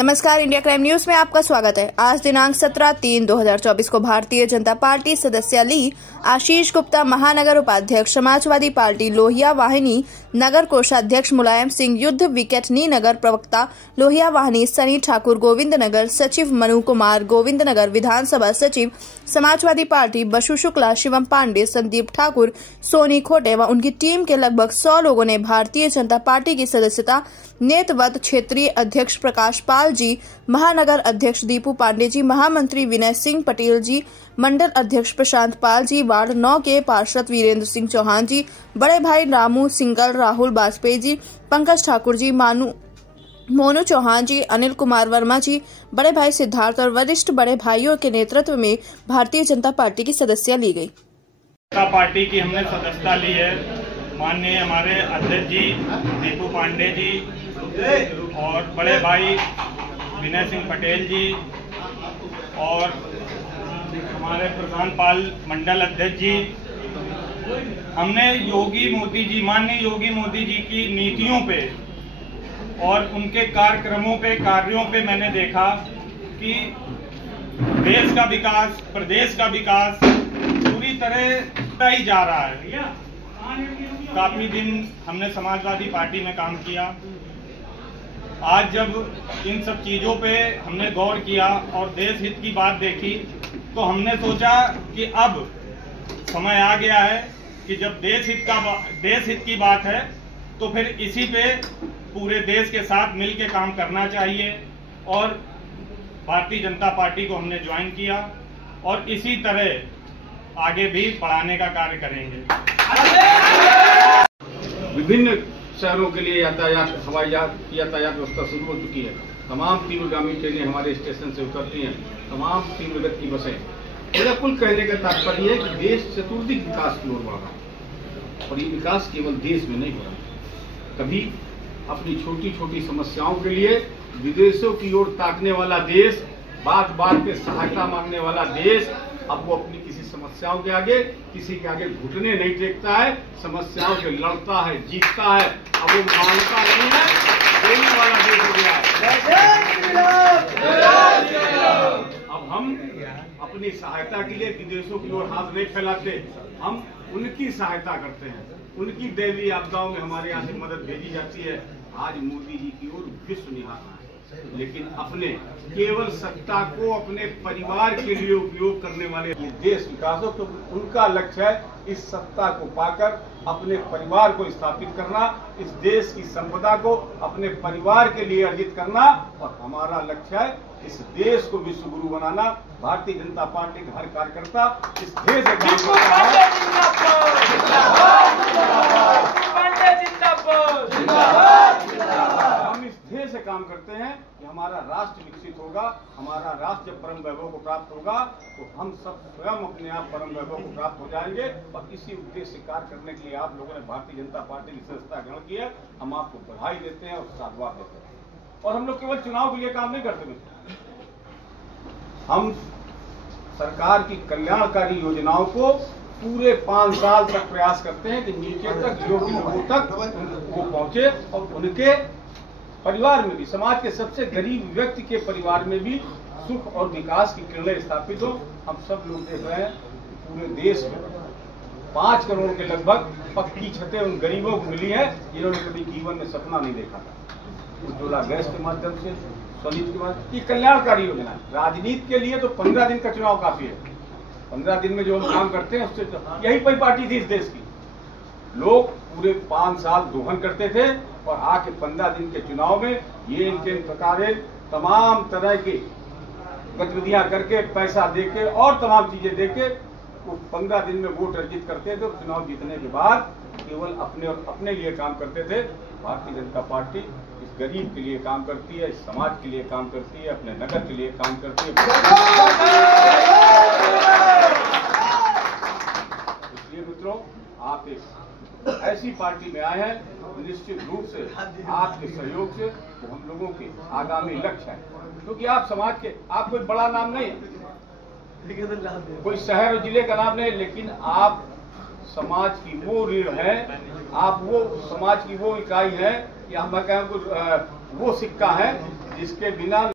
नमस्कार, India crime news में आपका स्वागत है। आज दिनांक 17/3/2024 को भारतीय जनता पार्टी सदस्य ली आशीष गुप्ता, महानगर उपाध्यक्ष समाजवादी पार्टी लोहिया वाहिनी, नगर कोषाध्यक्ष मुलायम सिंह, युद्ध विकेटनी नगर प्रवक्ता लोहिया वाहिनी सनी ठाकुर, गोविंद नगर सचिव मनु कुमार, गोविंद नगर विधानसभा सचिव समाजवादी पार्टी बसु शुक्ला, शिवम पांडे, संदीप ठाकुर, सोनी खोटे व उनकी टीम के लगभग 100 लोगों ने भारतीय जनता पार्टी की सदस्यता नेतवत क्षेत्रीय अध्यक्ष प्रकाश पाल जी, महानगर अध्यक्ष दीपू पांडे जी, महामंत्री विनय सिंह पटेल जी, मंडल अध्यक्ष प्रशांत पाल जी, वार्ड 9 के पार्षद वीरेंद्र सिंह चौहान जी, बड़े भाई रामू सिंगल, राहुल वाजपेयी जी, पंकज ठाकुर जी, मोनू चौहान जी, अनिल कुमार वर्मा जी, बड़े भाई सिद्धार्थ और वरिष्ठ बड़े भाइयों के नेतृत्व में भारतीय जनता पार्टी की सदस्यता ली गई। पार्टी की हमने सदस्यता ली है। माननीय हमारे अध्यक्ष जी दीपू पांडे जी और बड़े भाई विनय सिंह पटेल जी और हमारे प्रधान पाल मंडल अध्यक्ष जी, हमने माननीय योगी मोदी जी की नीतियों पे और उनके कार्यक्रमों पे, कार्यों पे मैंने देखा कि देश का विकास, प्रदेश का विकास पूरी तरह ही जा रहा है। काफी दिन हमने समाजवादी पार्टी में काम किया। आज जब इन सब चीजों पे हमने गौर किया और देश हित की बात देखी तो हमने सोचा कि अब समय आ गया है कि जब देश हित की बात है तो फिर इसी पे पूरे देश के साथ मिलकर काम करना चाहिए और भारतीय जनता पार्टी को हमने ज्वाइन किया और इसी तरह आगे भी बढ़ाने का कार्य करेंगे। विभिन्न शहरों के लिए हवाई यातायात व्यवस्था शुरू हो चुकी है। तमाम तीव्रगामी ट्रेनें हमारे स्टेशन से उतरती हैं, तमाम तीव्र गति बसें। मेरा कुल कहने का तात्पर्य है कि देश चतुर्दिक विकास की ओर बढ़ रहा है और ये विकास केवल देश में नहीं हो रहा। कभी अपनी छोटी छोटी समस्याओं के लिए विदेशों की ओर ताकने वाला देश, बात बात पे सहायता मांगने वाला देश, अब वो अपनी किसी समस्याओं के आगे, किसी के आगे घुटने नहीं टेकता है, समस्याओं से लड़ता है, जीतता है। अब वो मांगता नहीं है, देने वाला देश हो गया है। अब हम अपनी सहायता के लिए विदेशों की ओर हाथ नहीं फैलाते, हम उनकी सहायता करते हैं। उनकी दैवीय आपदाओं में हमारे यहाँ से मदद भेजी जाती है। आज मोदी जी की ओर विश्व निहार है, लेकिन अपने केवल सत्ता को अपने परिवार के लिए उपयोग करने वाले ये देश विकास हो, तो उनका लक्ष्य है इस सत्ता को पाकर अपने परिवार को स्थापित करना, इस देश की संपदा को अपने परिवार के लिए अर्जित करना और हमारा लक्ष्य है इस देश को विश्व गुरु बनाना। भारतीय जनता पार्टी का हर कार्यकर्ता इस देश से काम करता है। हम इस देश से काम करते हैं कि हमारा राष्ट्र विकसित होगा, हमारा राष्ट्र जब परम वैभव को प्राप्त होगा तो हम सब स्वयं अपने आप परम वैभव को प्राप्त हो जाएंगे। और इसी उद्देश्य से कार्य करने के लिए आप लोगों ने भारतीय जनता पार्टी की सदस्यता ग्रहण की है। हम आपको बधाई देते हैं और साधुवाद देते हैं। और हम लोग केवल चुनाव के लिए काम नहीं करते, हम सरकार की कल्याणकारी योजनाओं को पूरे 5 साल तक प्रयास करते हैं कि नीचे तक, योग्य लोगों तक वो पहुंचे और उनके परिवार में भी, समाज के सबसे गरीब व्यक्ति के परिवार में भी सुख और विकास की किरणें स्थापित हो। हम सब लोग देख रहे हैं पूरे देश में 5 करोड़ के लगभग पक्की छतें उन गरीबों को मिली है जिन्होंने कभी जीवन में सपना नहीं देखा था। उज्ज्वला गैस के माध्यम से, स्वनिधि के माध्यम, ये कल्याणकारी योजना है। राजनीति के लिए तो 15 दिन का चुनाव काफी है। 15 दिन में जो हम काम करते हैं उससे तो यही कोई पार्टी थी इस देश की। लोग पूरे 5 साल दोहन करते थे और आके 15 दिन के चुनाव में ये इनके प्रकार तमाम तरह की गतिविधियां करके, पैसा देके और तमाम चीजें देके वो 15 दिन में वोट अर्जित करते थे और चुनाव जीतने के बाद केवल अपने और अपने लिए काम करते थे। भारतीय जनता पार्टी इस गरीब के लिए काम करती है, इस समाज के लिए काम करती है, अपने नगर के लिए काम करती है। इसलिए मित्रों, आप एक ऐसी पार्टी में आए हैं, निश्चित रूप से आपके सहयोग से तो हम लोगों के आगामी लक्ष्य है, क्योंकि आप समाज के, आप कोई बड़ा नाम नहीं है, कोई शहर और जिले का नाम नहीं, लेकिन आप समाज की वो रीढ़ है, आप वो समाज की वो इकाई है कि हम वो सिक्का है जिसके बिना